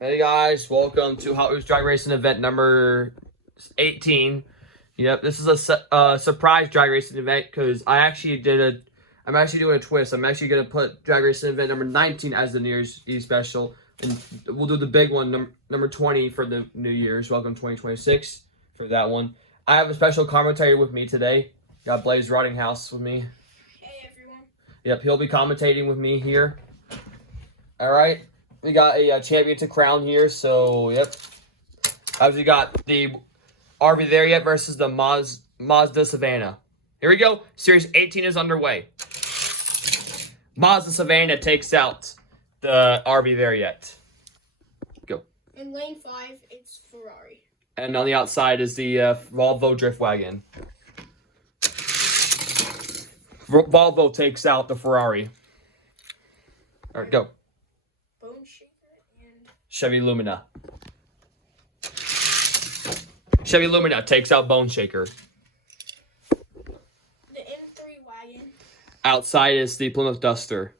Hey guys, welcome to Hot Wheels Drag Racing event number 18. Yep, this is a surprise drag racing event because I'm actually doing a twist. I'm actually gonna put drag racing event number 19 as the New Year's Eve special, and we'll do the big one, number 20 for the New Year's. Welcome 2026 for that one. I have a special commentator with me today. Got Blaze Rottinghouse with me. Hey everyone. Yep, he'll be commentating with me here. All right. We got a champion to crown here, so yep. As we got the Are We There Yet versus the Mazda Savannah. Here we go. Series 18 is underway. Mazda Savannah takes out the Are We There Yet. Go. In lane 5, it's Ferrari. And on the outside is the Volvo Drift Wagon. Volvo takes out the Ferrari. All right, go. Bone Shaker and Chevy Lumina. Chevy Lumina takes out Bone Shaker. the M3 wagon. Outside is the Plymouth Duster.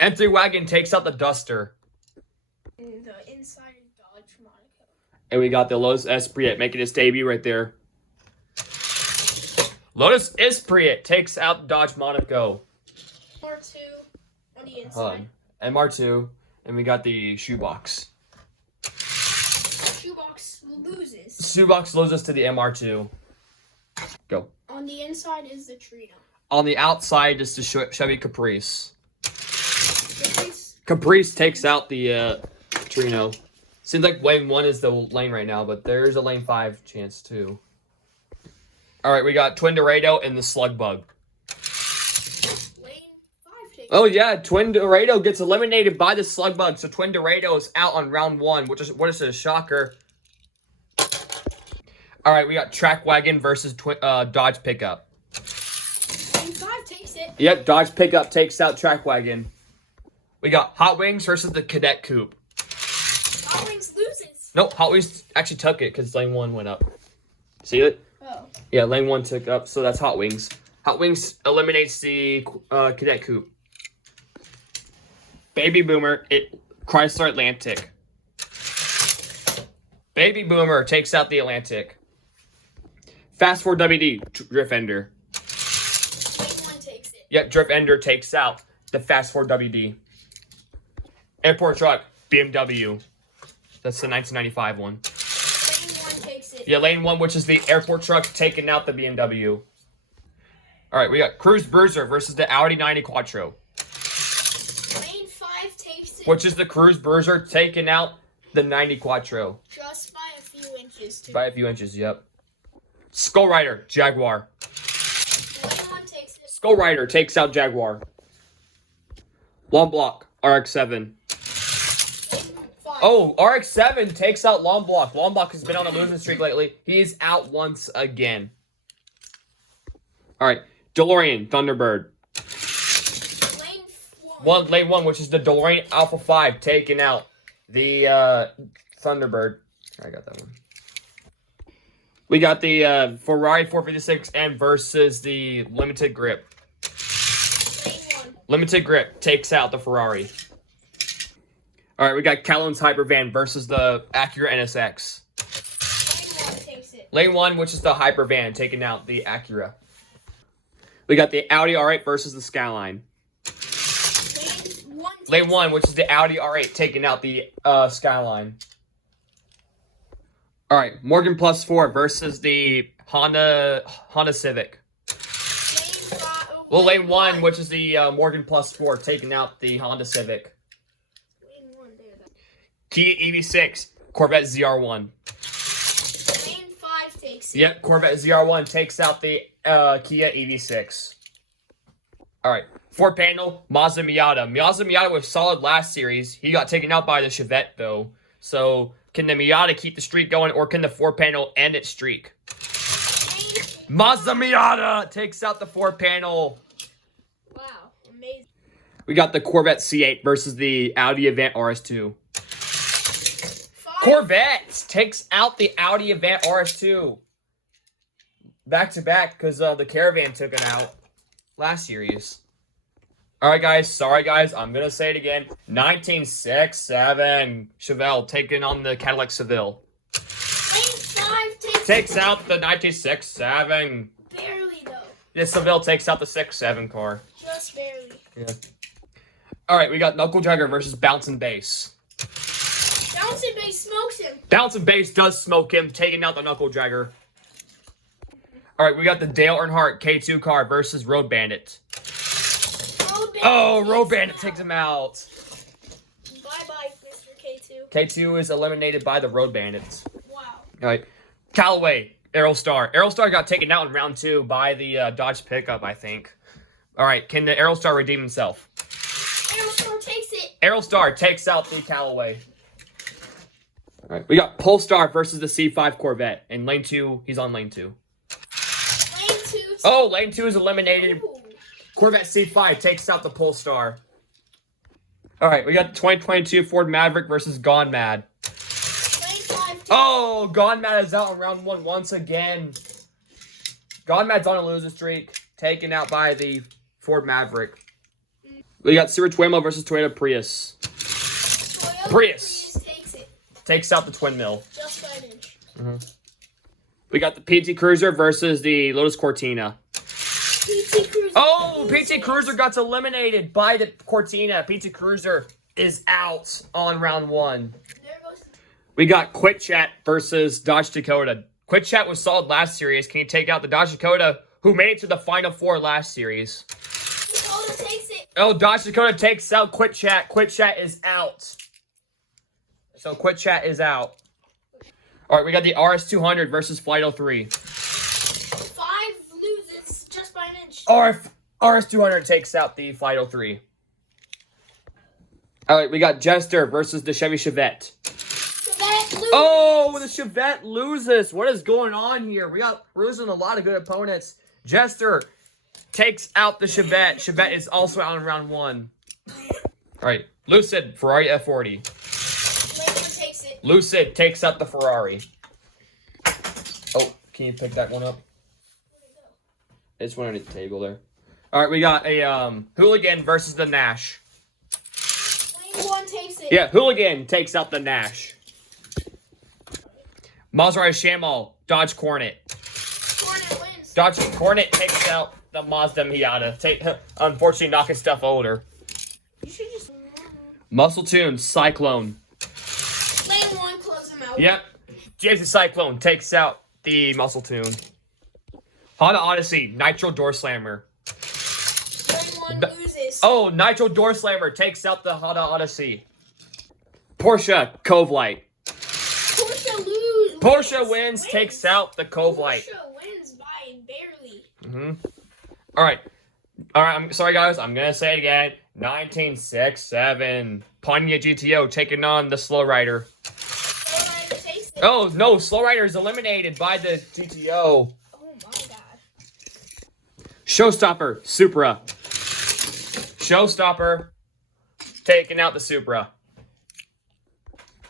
M3 Wagon takes out the Duster. And the inside is Dodge Monaco. And we got the Lotus Esprit making its debut right there. Lotus Esprit takes out Dodge Monaco. R2 on the inside. MR2. And we got the Shoebox. Shoebox loses. Shoebox loses to the MR2. Go. On the inside is the Trino. On the outside is the Chevy Caprice. Caprice. Caprice takes out the Trino. Seems like lane 1 is the lane right now, but there's a lane 5 chance too. All right, we got Twin Dorado and the Slug Bug. Lane 5 takes. Oh yeah, Twin Dorado gets eliminated by the Slug Bug, so Twin Dorado is out on round 1, which is a shocker. All right, we got Track Wagon versus Dodge Pickup. Lane 5 takes it. Yep, Dodge Pickup takes out Track Wagon. We got Hot Wings versus the Cadet Coupe. Hot Wings loses. Nope, Hot Wings actually took it because lane 1 went up. See it? Oh. Yeah, lane 1 took up, so that's Hot Wings. Hot Wings eliminates the Cadet Coupe. Baby Boomer, Chrysler Atlantic. Baby Boomer takes out the Atlantic. Fast Forward WD, Drift Ender. Lane 1 takes it. Yep, Drift Ender takes out the Fast Forward WD. Airport Truck, BMW. That's the 1995 one. Lane 1 takes it. Yeah, lane 1, which is the Airport Truck, taking out the BMW. All right, we got Cruise Bruiser versus the Audi 90 Quattro. Lane 5 takes it. Which is the Cruise Bruiser taking out the 90 Quattro. Just by a few inches too. By a few inches, yep. Skull Rider, Jaguar. Lane 1 takes it. Skull Rider takes out Jaguar. Long Block, RX-7. Lane 5. Oh, RX-7 takes out Long Block. Long Block has been on a losing streak lately. He's out once again. All right, DeLorean, Thunderbird. Lane 1, which is the DeLorean Alpha 5, taking out the Thunderbird. I got that one. We got the Ferrari 456 M versus the Limited Grip. Lane 1. Limited Grip takes out the Ferrari. All right, we got Calhoun's Hypervan versus the Acura NSX. Lane 1 takes it. Lane 1, which is the Hypervan, taking out the Acura. We got the Audi R8 versus the Skyline. Lane 1, which is the Audi R8, taking out the Skyline. All right, Morgan Plus 4 versus the Honda Civic. Lane 5. Well, lane 1, which is the Morgan Plus 4, taking out the Honda Civic. Lane 1 there. Kia EV6, Corvette ZR1. Lane 5 takes it. Yep, Corvette ZR1 takes out the Kia EV6. All right, 4-panel, Mazda Miata. Mazda Miata was solid last series. He got taken out by the Chevette, though. So, can the Miata keep the streak going, or can the 4-panel end its streak? Mazda Miata takes out the 4-panel. Wow, amazing. We got the Corvette C8 versus the Audi Avant RS2. 5. Corvette takes out the Audi Avant RS2. Back to back because the Caravan took it out last series. All right, guys. Sorry, guys. I'm going to say it again. 1967. Chevelle taking on the Cadillac Seville. Lane 5 Takes out the 1967. barely though. Yeah, Seville takes out the 6-7 car. Just barely. Yeah. All right, we got Knuckle Dragger versus Bouncing Bass. Bouncing Base smokes him. Bouncing Bass does smoke him, taking out the Knuckle Dragger. All right, we got the Dale Earnhardt K2 car versus Road Bandit. Road Bandit takes him out. Bye-bye, Mr. K2. K2 is eliminated by the Road Bandits. Wow. All right, Callaway, Aerostar. Aerostar got taken out in round 2 by the Dodge pickup, I think. All right, can the Aerostar redeem himself? Aerostar takes it. Aerostar takes out the Callaway. All right, we got Polestar versus the C5 Corvette. In lane 2, he's on lane 2. Lane 2. Oh, lane 2 is eliminated. Ooh. Corvette C5 takes out the Polestar. All right, we got the 2022 Ford Maverick versus Gone Mad. Lane 5. Oh, Gone Mad is out in round 1 once again. Gone Mad's on a losing streak, taken out by the Ford Maverick. We got Super Twinmo versus Toyota Prius. Toyota Prius. takes it. Takes out the Twin Mill. Just by an inch. We got the PT Cruiser versus the Lotus Cortina. PT Cruiser. Oh, PT Cruiser got eliminated by the Cortina. PT Cruiser is out on round 1. There goes. We got Quit Chat versus Dodge Dakota. Quit Chat was solid last series. Can you take out the Dodge Dakota, who made it to the Final 4 last series? Dakota takes it. Oh, Dodge Dakota takes out Quit Chat. Quit Chat is out. So Quit Chat is out. All right, we got the RS200 versus Flight 03. 5 loses just by an inch. RS200 takes out the Flight 03. All right, we got Jester versus the Chevy Chevette. Chevette loses. Oh, the Chevette loses. What is going on here? We're losing a lot of good opponents. Jester takes out the Chevette. Chevette is also out in round 1. All right, Lucid, Ferrari F40. Lane 1 takes it. Lucid takes out the Ferrari. Oh, can you pick that one up? It's one on the table there. All right, we got a Hooligan versus the Nash. Lane 1 takes it. Yeah, Hooligan takes out the Nash. Maserati Shamal, Dodge Cornet. Cornet wins. Dodge Cornet takes out the Mazda Miata. Unfortunately, knocking stuff older. You should just. Muscle Tune, Cyclone. Lane 1 close him out. Yep. Jason Cyclone takes out the Muscle Tune. Honda Odyssey, Nitro Door Slammer. Lane 1 loses. Oh, Nitro Door Slammer takes out the Honda Odyssey. Porsche, Cove Light. Porsche wins, takes out the Cove Light. Porsche wins by barely. All right, I'm sorry, guys. I'm going to say it again. 1967. Pontiac GTO taking on the Slow Rider. Flowrider takes it. Oh, no. Slow Rider is eliminated by the GTO. Oh my god. Showstopper, Supra. Showstopper taking out the Supra.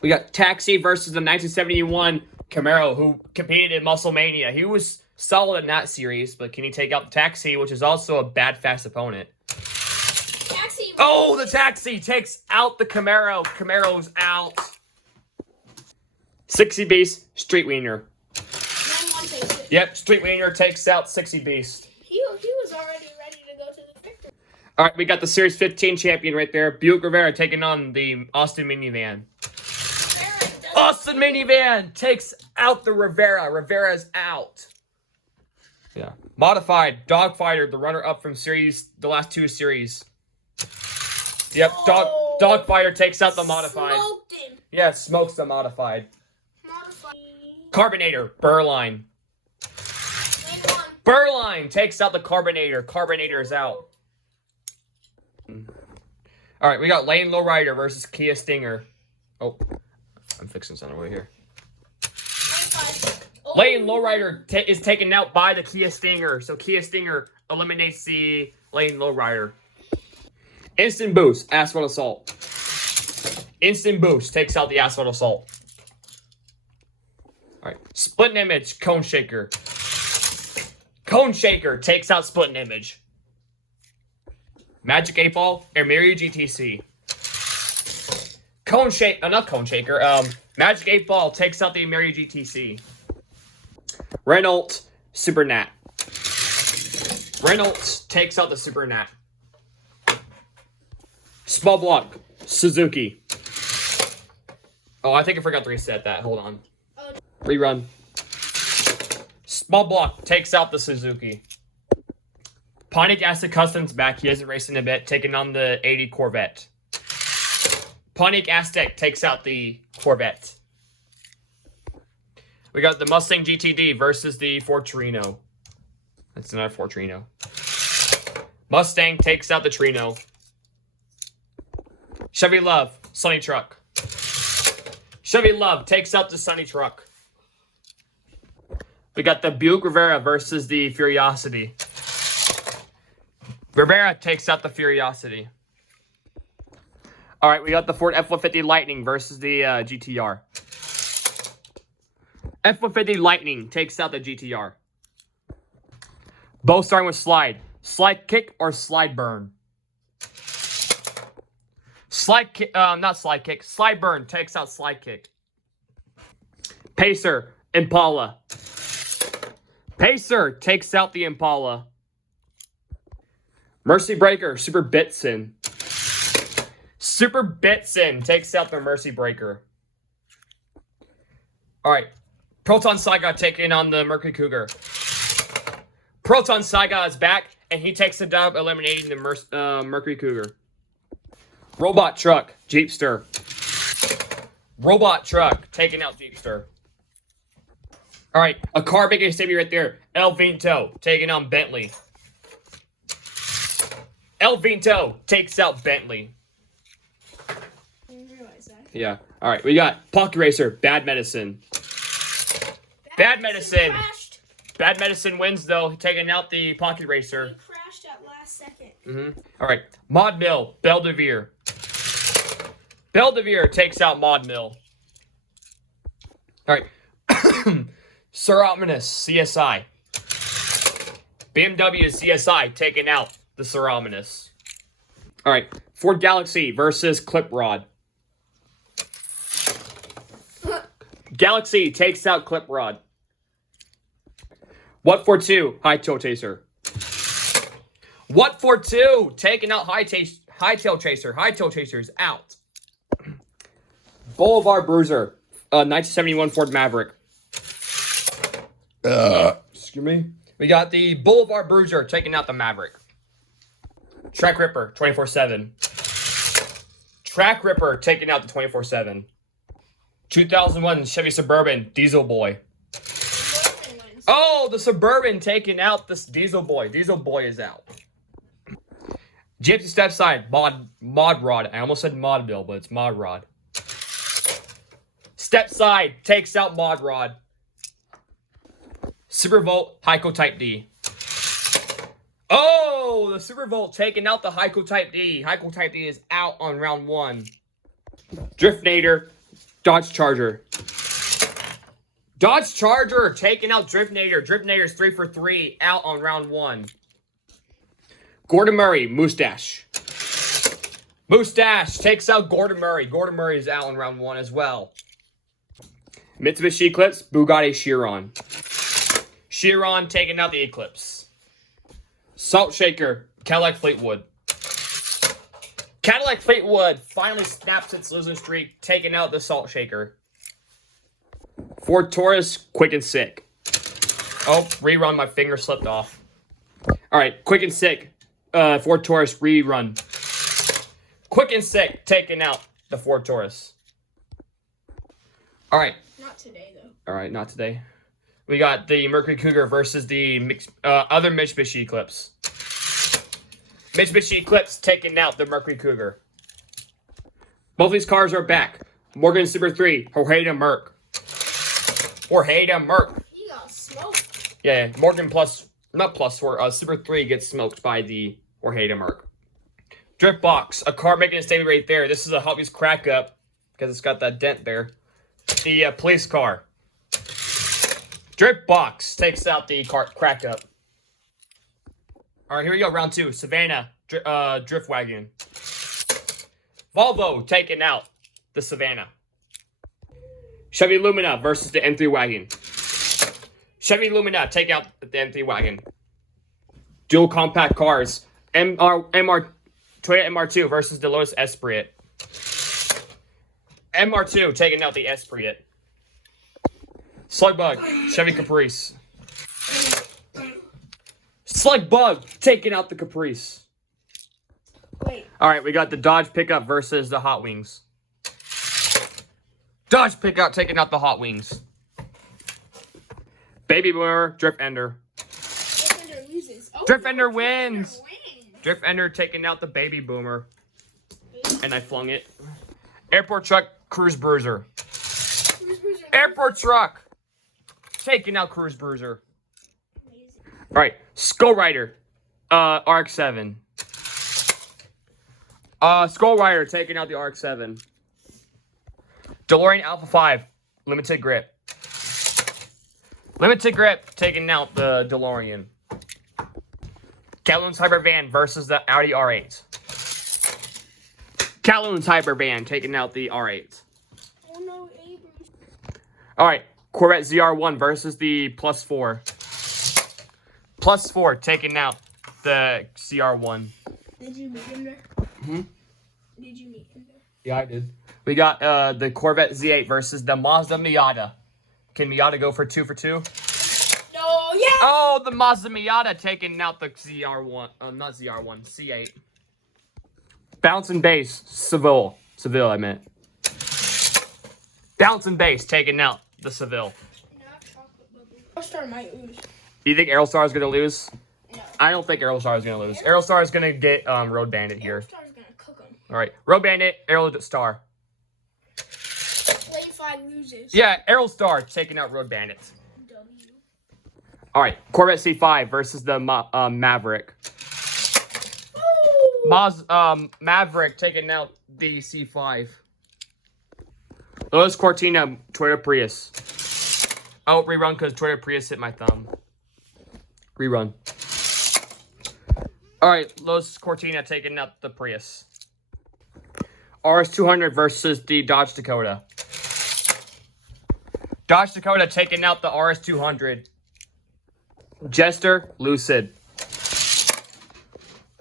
We got Taxi versus the 1971 Camaro, who competed in Musclemania. He was solid in that series, but can he take out the Taxi, which is also a bad, fast opponent? Taxi. Oh, the Taxi takes out the Camaro. Camaro's out. 60 Beast, Street Wiener. Lane 1 takes it. Yep, Street Wiener takes out 60 Beast. He was already ready to go to the victory. All right, we got the Series 15 champion right there. Buick Rivera taking on the Austin Minivan. Austin Minivan takes out the Rivera. Rivera's out. Yeah. Modified, Dogfighter, the runner-up from the last 2 series. Yep, Dogfighter takes out the Modified. Smoked him. Yeah, smokes the Modified. Modified. Carbonator, Burline. Lane 1. Burline takes out the Carbonator. Carbonator is out. All right, we got Lane Lowrider versus Kia Stinger. Oh, I'm fixing something over here. Lane 5. Oh. Lane Lowrider is taken out by the Kia Stinger. So Kia Stinger eliminates the Lane Lowrider. Instant Boost, Asphalt Assault. Instant Boost takes out the Asphalt Assault. All right, Split Image, Cone Shaker. Cone Shaker takes out Split Image. Magic 8 Ball, Emery GTC. Not Cone Shaker. Magic 8 Ball takes out the Emery GTC. Reynolds, Super Nat. Reynolds takes out the Super Nat. Small block, Suzuki. Oh, I think I forgot to reset that. Hold on. Rerun. Small block takes out the Suzuki. Pontiac Aztek Customs back. He hasn't raced in a bit, taking on the 80 Corvette. Pontiac Aztek takes out the Corvette. We got the Mustang GTD versus the Ford Torino. That's another Ford Torino. Mustang takes out the Torino. Chevy Love, Sunny Truck. Chevy Love takes out the Sunny Truck. We got the Buick Rivera versus the Furiosity. Rivera takes out the Furiosity. All right, we got the Ford F-150 Lightning versus the GTR. F-150 Lightning takes out the GTR. Both starting with slide. Slide kick or slide burn? Slide kick, not slide kick. Slide burn takes out slide kick. Pacer, Impala. Pacer takes out the Impala. Mercy Breaker, Super Bitsin. Super Bitsin takes out the Mercy Breaker. All right. Proton Saiga taking on the Mercury Cougar. Proton Saiga is back, and he takes the dub, eliminating the Mercury Cougar. Robot Truck, Jeepster. Robot Truck taking out Jeepster. All right, a car making a statement right there. El Vinto taking on Bentley. El Vinto takes out Bentley. I didn't realize that. Yeah. All right, we got Pocket Racer, Bad Medicine. Bad Medicine. Crashed. Bad Medicine wins, though, taking out the Pocket Racer. He crashed at last second. All right, Mod Mill, Belvedere. Belvedere takes out Mod Mill. All right. Sir Ominous, CSI. BMW CSI taking out the Sir Ominous. All right, Ford Galaxy versus Clip Rod. Galaxy takes out Clip Rod. What for two? High Tail Chaser. What for two? Taking out High Tail Chaser. High Tail Chaser is out. Boulevard Bruiser. 1971 Ford Maverick. Excuse me. We got the Boulevard Bruiser taking out the Maverick. Track Ripper 24/7. Track Ripper taking out the 24/7. 2001 Chevy Suburban Diesel Boy. Oh, the Suburban taking out this Diesel Boy. Diesel Boy is out. Gypsy Step Side, Mod Rod. I almost said Mod Bill, but it's Mod Rod. Step Side takes out Mod Rod. Supervolt, Heiko Type D. Oh, the Supervolt taking out the Heiko Type D. Heiko Type D is out on round 1. Driftnator, Dodge Charger. Dodge Charger taking out Driftnator. Driftnator's 3 for 3 out on round 1. Gordon Murray, Moustache. Moustache takes out Gordon Murray. Gordon Murray is out on round 1 as well. Mitsubishi Eclipse, Bugatti Chiron. Chiron taking out the Eclipse. Salt Shaker, Cadillac Fleetwood. Cadillac Fleetwood finally snaps its losing streak, taking out the Salt Shaker. Ford Taurus, Quick and Sick. Oh, rerun, my finger slipped off. All right, Quick and Sick, Ford Taurus, rerun. Quick and Sick taking out the Ford Taurus. All right. Not today, though. All right, not today. We got the Mercury Cougar versus the other Mitsubishi Eclipse. Mitsubishi Eclipse taking out the Mercury Cougar. Both these cars are back. Morgan Super 3, Jorge Merc. Jorge Merc. He got smoked. Yeah, Morgan plus, not plus 4, Super 3 gets smoked by the Jorge Merc. Drift Box, a car making a statement right there. This is a Hot Wheels crack up because it's got that dent there. The police car. Drip Box takes out the car crack up. All right, here we go. Round 2. Savannah, Drift Wagon. Volvo taking out the Savannah. Chevy Lumina versus the M3 Wagon. Chevy Lumina taking out the M3 Wagon. Dual compact cars. Toyota MR2 versus the Lotus Esprit. MR2 taking out the Esprit. Slugbug, Chevy Caprice. Slugbug taking out the Caprice. Wait. All right, we got the Dodge pickup versus the Hot Wings. Dodge pickup taking out the Hot Wings. Baby Boomer, Drift Ender. Drift Ender loses. Oh, Drift Ender wins. Drift Ender wins. Drift Ender taking out the Baby Boomer. And I flung it. Airport Truck, Cruise Bruiser. Airport Truck taking out Cruise Bruiser. Amazing. All right, Skull Rider, RX-7. Skull Rider taking out the RX-7. DeLorean Alpha 5, Limited Grip. Limited Grip taking out the DeLorean. Calhoun's Hyper Van versus the Audi R8. Calhoun's Hyper Van taking out the R8. Oh no, Abrams. All right, Corvette ZR1 versus the Plus 4. Plus 4 taking out the CR1. Did you meet him there? Hmm? Did you meet him there? Yeah, I did. We got the Corvette Z8 versus the Mazda Miata. Can Miata go for 2 for 2? No, yeah. Oh, the Mazda Miata taking out the ZR1. Not ZR1, C8. Bounce and Bass, Seville. Seville, I meant. Bounce and Bass taking out the Seville. Not chocolate bubble. Aerostar might lose. Do you think Aerostar is going to lose? No. I don't think Aerostar is going to lose. Aerostar is going to get Road Bandit here. Aerostar's gonna cook him. All right, Road Bandit, Aerostar. Wait if I loses. Yeah, Aerostar taking out Road Bandit. W. All right, Corvette C5 versus the Maverick. Maverick taking out the C5. Lotus Cortina, Toyota Prius. Oh, rerun because Toyota Prius hit my thumb. Rerun. All right, Lotus Cortina taking out the Prius. RS200 versus the Dodge Dakota. Dodge Dakota taking out the RS200. Jester, Lucid.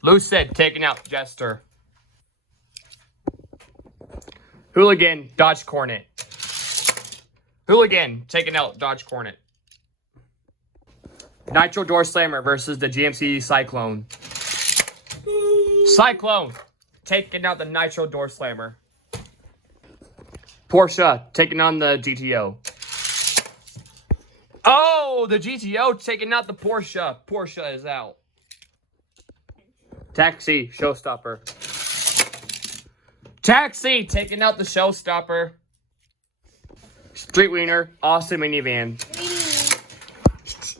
Lucid taking out Jester. Hooligan, Dodge Cornet. Hooligan taking out Dodge Cornet. Nitro Door Slammer versus the GMC Cyclone. Cyclone taking out the Nitro Door Slammer. Porsche taking on the GTO. Oh, the GTO taking out the Porsche. Porsche is out. Taxi, Showstopper. Taxi taking out the Showstopper. Street Wiener, Austin Minivan.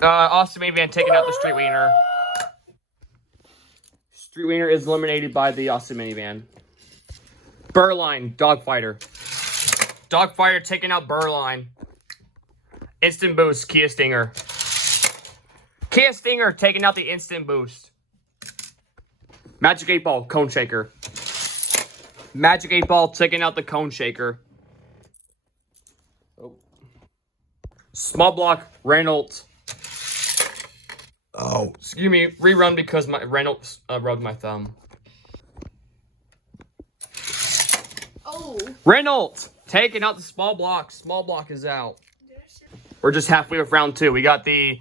Austin Minivan taking out the Street Wiener. Street Wiener is eliminated by the Austin Minivan. Burline, Dogfighter. Dogfighter taking out Burline. Instant Boost, Kia Stinger. Kia Stinger taking out the Instant Boost. Magic 8 Ball, Cone Shaker. Magic 8 Ball taking out the Cone Shaker. Oh. Small Block, Reynolds. Oh, excuse me. Rerun because my Reynolds rubbed my thumb. Oh. Reynolds taking out the Small Block. Small Block is out. We're just halfway with round 2. We got the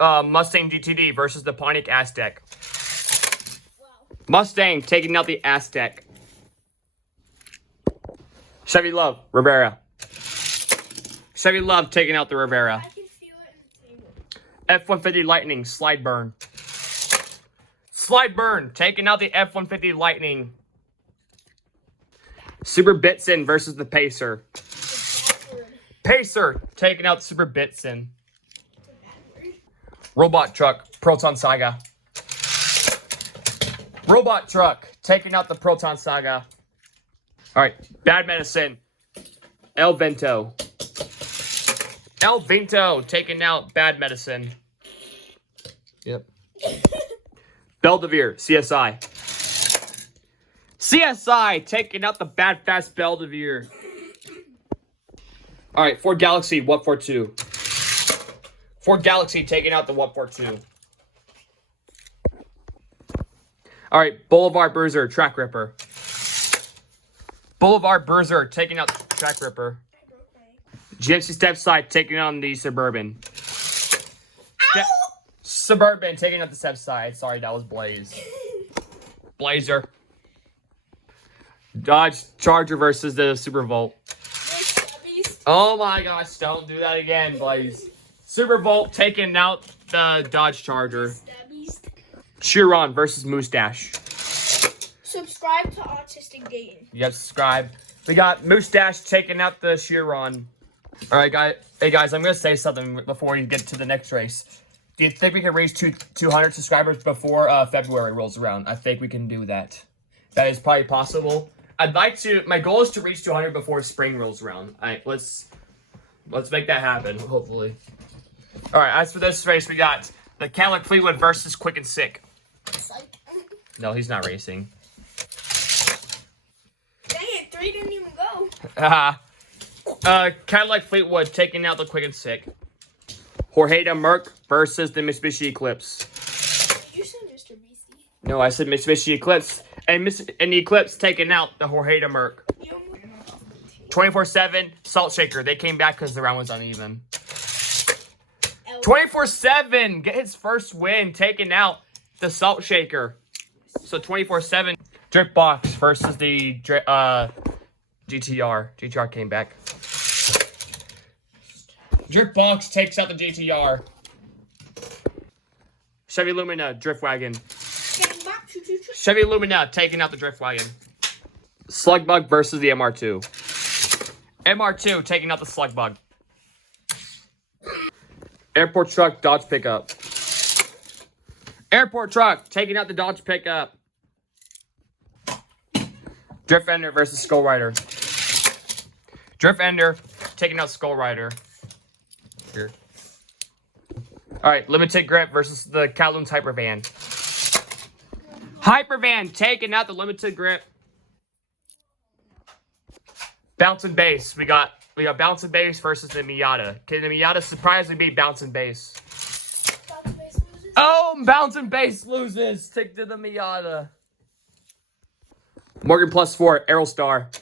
Mustang GTD versus the Pontiac Aztek. Wow. Mustang taking out the Aztek. Chevy Love, Rivera. Chevy Love taking out the Rivera. I can feel it in the table. F-150 Lightning, Slide Burn. Slide Burn taking out the F-150 Lightning. Super Bitsin versus the Pacer. Pacer taking out Super Bitsin. Robot Truck, Proton Saga. Robot Truck taking out the Proton Saga. All right, Bad Medicine, El Vento. El Vento taking out Bad Medicine. Yep. Belvedere, CSI. CSI taking out the bad fast Belvedere. All right, Ford Galaxy 142. Ford Galaxy taking out the 142. All right, Boulevard Bruiser, Track Ripper. Boulevard Bruiser taking out Track Ripper. GMC Stepside taking on the Suburban. Suburban taking out the Stepside. Sorry, that was Blaze. Blazer. Dodge Charger versus the Super Volt. Oh my gosh, don't do that again, Blaze. Super Volt taking out the Dodge Charger. Chiron versus Moustache. Subscribe to Autistic Dayton. Yep, subscribe. We got Moustache taking out the Chiron. Alright, guys. Hey, guys, I'm going to say something before we get to the next race. Do you think we can reach 200 subscribers before February rolls around? I think we can do that. That is probably possible. I'd like to... My goal is to reach 200 before spring rolls around. Alright, let's make that happen, hopefully. Alright, as for this race, we got the Cadillac Fleetwood versus Quick and Sick. No, he's not racing. Dang it, 3 didn't even go. Cadillac Fleetwood taking out the Quick and Sick. Jorge Merck versus the Mitsubishi Eclipse. You said Mr. Beastie. No, I said Mitsubishi Eclipse. And the Eclipse taking out the Jorge Merck. 24/7 Salt Shaker. They came back because the round was uneven. 24/7 get his first win, taking out the Salt Shaker. So 24/7 Drip Box versus the GTR. GTR came back. Drip Box takes out the GTR. Chevy Lumina Drift Wagon. Chevy Lumina taking out the Drift Wagon. Slugbug versus the MR2. MR2 taking out the Slugbug. Airport Truck Dodge Pickup. Airport Truck taking out the Dodge Pickup. Drift Ender versus Skull Rider. Drift Ender taking out Skull Rider. Here. Alright, Limited Grip versus the Kowloon's Hypervan. Hypervan taking out the Limited Grip. Bounce and Base. We got Bounce and Base versus the Miata. Can the Miata surprisingly beat Bounce and Base? Oh, Bounce and Base loses. Stick to the Miata. Morgan +4, Aerostar.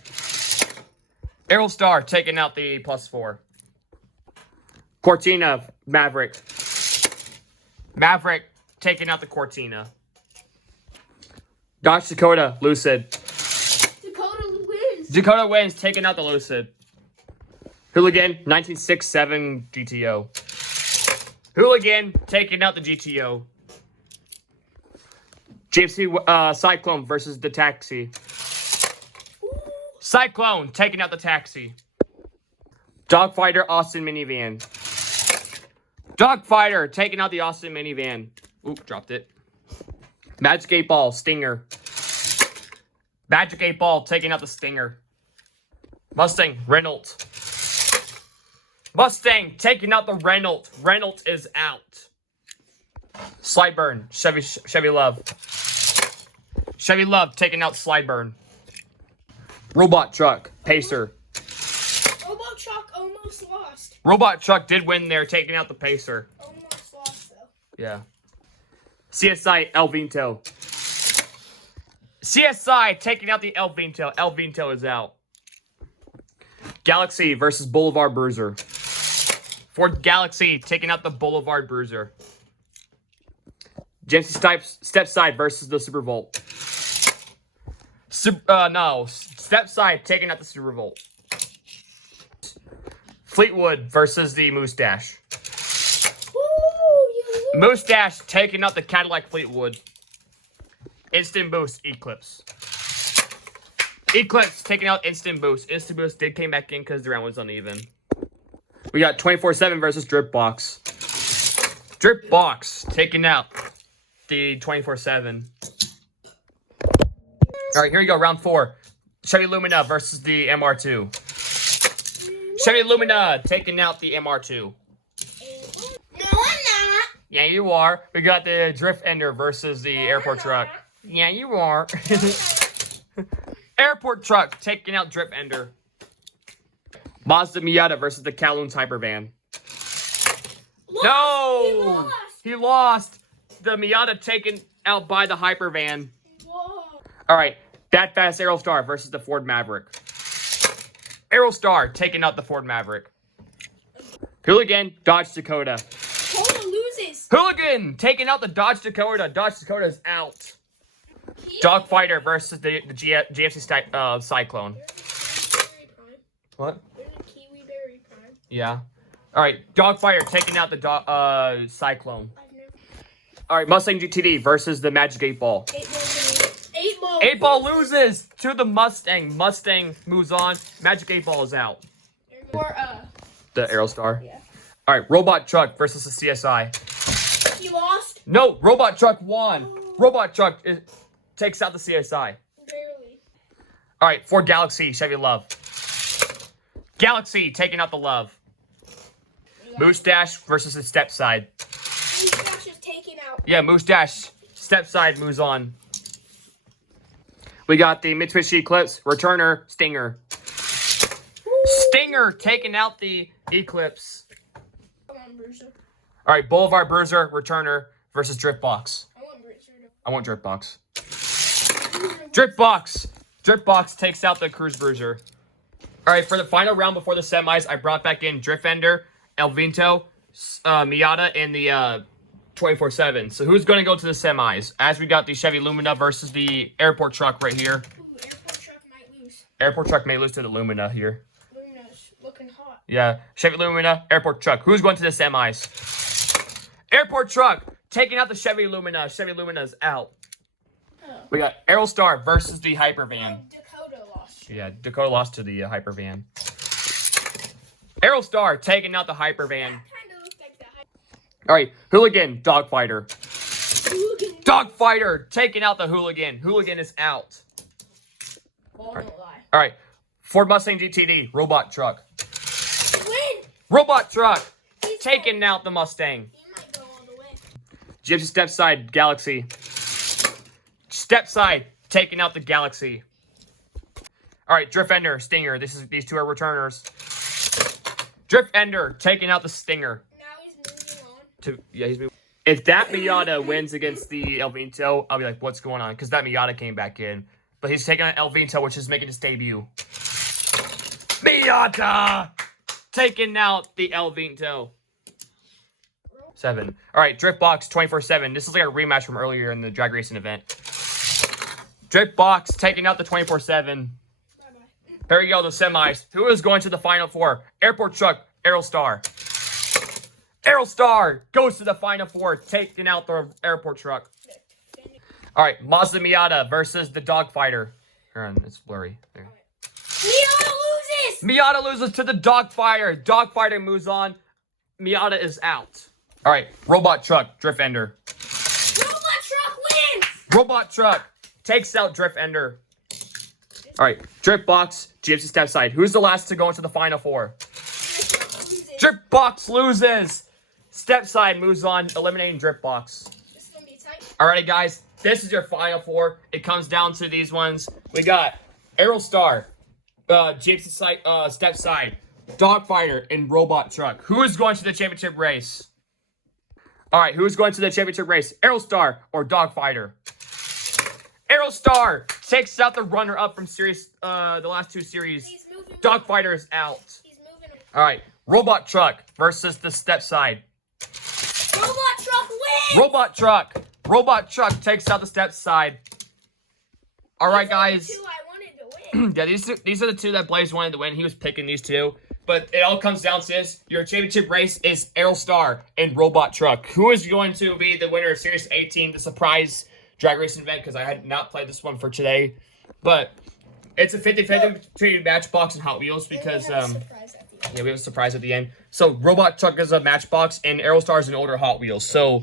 Aerostar taking out the +4. Cortina, Maverick. Maverick taking out the Cortina. Dodge Dakota, Lucid. Dakota wins. Dakota wins, taking out the Lucid. Hooligan, 1967 GTO. Hooligan, taking out the GTO. GMC Cyclone versus the Taxi. Cyclone, taking out the Taxi. Dogfighter Austin Minivan. Dogfighter, taking out the Austin Minivan. Oop, dropped it. Magic 8 Ball, Stinger. Magic 8 Ball, taking out the Stinger. Mustang, Renault. Mustang, taking out the Renault. Renault is out. Slideburn, Chevy Love. Chevy Love, taking out Slideburn. Robot Truck, Pacer. Robot Truck almost lost. Robot Truck did win there, taking out the Pacer. Almost lost, though. Yeah. CSI, El Vinto. CSI taking out the El Vinto. El Vinto is out. Galaxy versus Boulevard Bruiser. Ford Galaxy taking out the Boulevard Bruiser. GMC Stepside versus the Super Volt. No. Stepside taking out the Super Volt. Fleetwood versus the Moustache. Moustache taking out the Cadillac Fleetwood. Instant Boost Eclipse. Eclipse taking out Instant Boost. Instant Boost did came back in because the round was uneven. We got 24/7 versus Drip Box. Drip Box taking out the 24/7. All right, here we go, round 4. Chevy Lumina versus the MR2. Chevy Lumina taking out the MR2. No, I'm not. Yeah, you are. We got the Drift Ender versus the airport truck. Yeah, you are. Airport truck taking out Drift Ender. Mazda Miata versus the Kowloon's Hypervan. No! He lost. The Miata taken out by the Hypervan. Whoa. All right, That Fast Aerostar versus the Ford Maverick. Aerostar taking out the Ford Maverick. Hooligan, Dodge Dakota. Dakota loses. Hooligan taking out the Dodge Dakota. Dodge Dakota's out. Dogfighter versus the GFC Cyclone. What? There's a Kiwi Berry Prime. Yeah. All right, Dogfighter taking out the Cyclone. I've never. All right, Mustang GTD versus the Magic 8 Ball. 8 Ball. 8 Ball loses to the Mustang. Mustang moves on. Magic 8 Ball is out. Or The Aerostar. yeah. All right, Robot Truck versus the CSI. He lost. No, Robot Truck won. Robot Truck takes out the CSI. Barely. All right, Ford Galaxy, Chevy Love. Galaxy taking out the Love. Moose Dash versus the Step Side. Dash is taken out. Yeah, Moose Dash. Step Side moves on. We got the Mitsubishi Eclipse, Returner, Stinger. Stinger taking out the Eclipse. Come on, Bruiser. All right, Boulevard Bruiser, Returner versus Driftbox. I want Bruiser. I want Driftbox. Driftbox. Driftbox takes out the Cruise Bruiser. All right, for the final round before the semis, I brought back in Drift Ender, El Vinto, Miata, and the 24/7. So who's going to go to the semis? As we got the Chevy Lumina versus the airport truck right here. Ooh, airport truck might lose. Airport truck may lose to the Lumina here. Lumina's looking hot. Yeah, Chevy Lumina, airport truck. Who's going to the semis? Airport truck taking out the Chevy Lumina. Chevy Lumina's out. Oh. We got Aerostar versus the Hypervan. Dakota lost. Yeah, Dakota lost to the Hypervan. Aerostar taking out the Hypervan. Kind of looks like the All right, Hooligan, Dogfighter. Hooligan. Dogfighter taking out the Hooligan. Hooligan is out. Ball don't lie. All right, Ford Mustang GTD, Robot Truck. Win. Robot Truck He's taking out the Mustang. He might go all the way. Gypsy Step Side, Galaxy. Step Side taking out the Galaxy. All right, Drift Ender, Stinger. These two are returners. Drift Ender taking out the Stinger. Now he's moving on. He's moving. If that Miata wins against the El Vinto, I'll be like, what's going on? Because that Miata came back in. But he's taking on El Vinto, which is making his debut. Miata! Taking out the El Vinto. 7. All right, Driftbox 24/7. This is like a rematch from earlier in the drag racing event. Driftbox taking out the 24/7. Bye-bye. Here we go, the semis. Who is going to the Final Four? Airport Truck, Aerostar. Aerostar goes to the Final Four, taking out the airport truck. All right, Mazda Miata versus the Dogfighter. Hold on, it's blurry. There. Miata loses. Miata loses to the Dogfighter. Dogfighter moves on. Miata is out. All right, Robot Truck, Drift Ender. Robot truck wins. Robot Truck takes out Drift Ender. All right, Driftbox, GFC Step Side. Who's the last to go into the Final Four? Driftbox loses. Step Side moves on, eliminating Driftbox. This is gonna be tight. Alrighty, guys. This is your Final Four. It comes down to these ones. We got Aerostar, GFC Step Side, Dogfighter, and Robot Truck. Who is going to the championship race? All right, who's going to the championship race? Aerostar or Dogfighter? Aerostar takes out the runner-up from series, the last two series. He's moving. Dogfighter is out. He's moving. All right, Robot Truck versus the Step Side. Robot truck wins. Robot Truck. Robot Truck takes out the Step Side. All right, These are the guys. two I wanted to win. Yeah, these are the two that Blaze wanted to win. He was picking these two. But it all comes down to this. Your championship race is Aerostar and Robot Truck. Who is going to be the winner of Series 18, the surprise drag racing event? Because I had not played this one for today. But it's a 50-50 between Matchbox and Hot Wheels because We have a surprise at the end. yeah, we have a surprise at the end. So Robot Truck is a Matchbox and Aerostar is an older Hot Wheels. So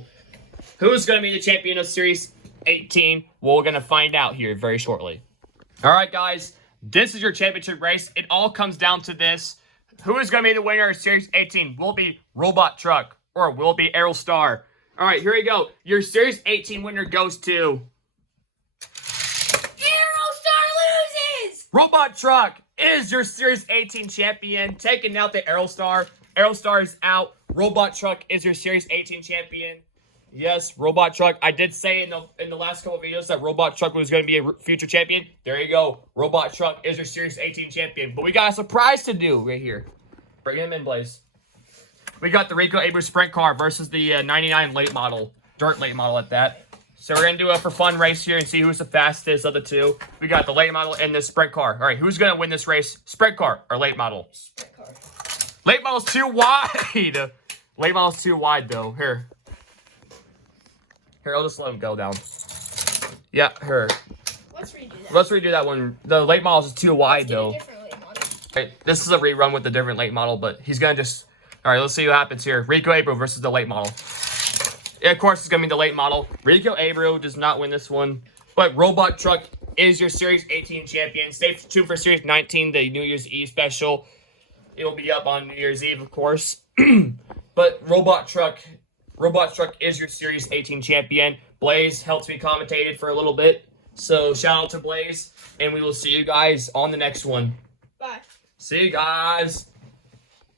who's going to be the champion of Series 18? Well, we're going to find out here very shortly. All right, guys. This is your championship race. It all comes down to this. Who is going to be the winner of Series 18? Will it be Robot Truck or will it be Aerostar? All All right, here we go. Your Series 18 winner goes to... Aerostar loses! Robot Truck is your Series 18 champion, taking out the Aerostar. Aerostar is out. Robot Truck is your Series 18 champion. Yes, Robot Truck. I did say in the last couple of videos that Robot Truck was going to be a future champion. There you go. Robot Truck is your Series 18 champion. But we got a surprise to do right here. Bring him in, Blaze. We got the Rico Abreu Sprint Car versus the 99 late model. Dirt late model at that. So we're going to do a for fun race here and see who's the fastest of the two. We got the late model and the sprint car. All right, who's going to win this race? Sprint car or late model? Sprint car. Late model's too wide. Late model's too wide, though. Here, I'll just let him go down. Yeah, here. Let's redo that. Let's redo that one. The late model's is too wide, though. Different late model. All right, this is a rerun with the different late model, but he's going to just... All right, let's see what happens here. Rico Abreu versus the late model. Yeah, of course, it's going to be the late model. Rico Abreu does not win this one. But Robot Truck is your Series 18 champion. Stay tuned for Series 19, the New Year's Eve special. It will be up on New Year's Eve, of course. But Robot Truck is your Series 18 champion. Blaze helped me commentate it for a little bit. So shout out to Blaze. And we will see you guys on the next one. Bye. See you guys.